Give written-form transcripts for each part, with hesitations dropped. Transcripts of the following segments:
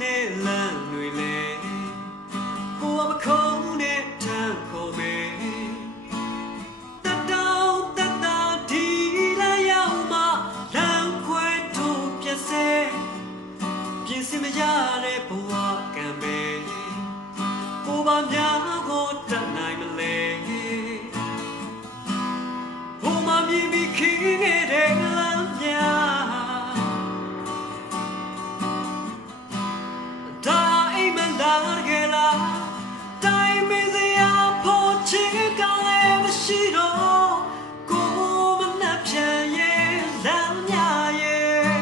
နေလမ်းတွေလေကိုယ်မခုံးနဲ့ထမ်းခေါ်မေတတောင်းတတာဒီလာရောက်မှလမ်းခွဲထုတ်ပြည့်စဲပြင်စင်မရတဲ့ဘဝကံပဲကိုယ်ပါများကိုတတ်နိုင်မလဲဘုံမမြင်ပြီးခင်းခဲ့တဲ့လမ်းပြဒါအိမ်မလာခဲ့လားတိုင်းမစရာဖို့ချစ်ကလည်းမရှိတော့ကိုမနှက်ပြန်ရဲ့လမ်းမြရဲ့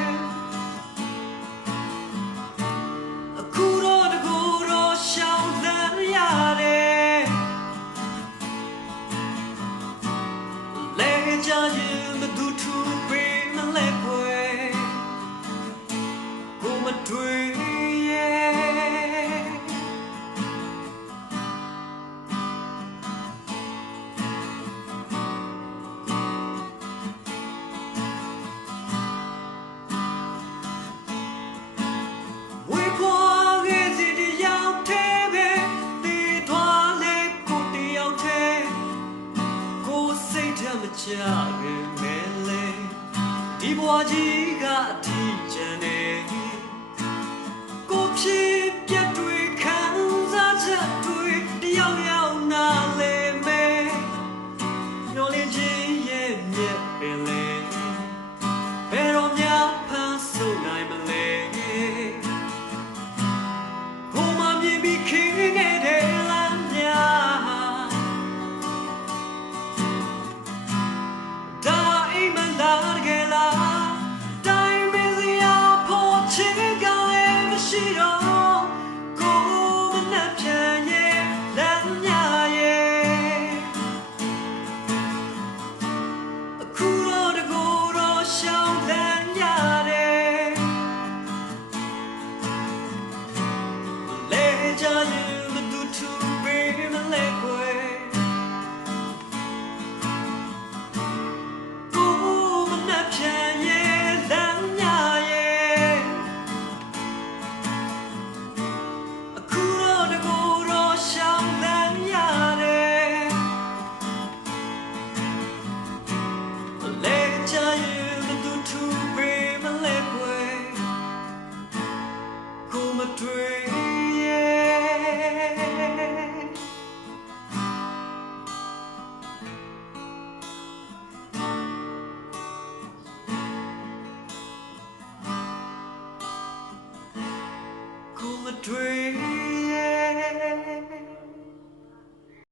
အခုတော့တကူတော့ရှောင်းလန်းရတယ်လဲကြရင်မတူထူပေးမလဲပွေကိုမတွေ့ကြရင်မဲလေဒီဘဝကြီးကအထီးကျန်နေကိုဖြစ်ပြတ်တွေခံစားချက်တွေတယောက်ယောက်နာလေမဲညှော်လင်းခြင်းရဲ့မြက်ပင်လေဘယ်တော့မှဖန်ဆိုနိုင်မလဲဘုံမမြင်ပြီးခင်းခဲ့တဲ့လမ်းများdream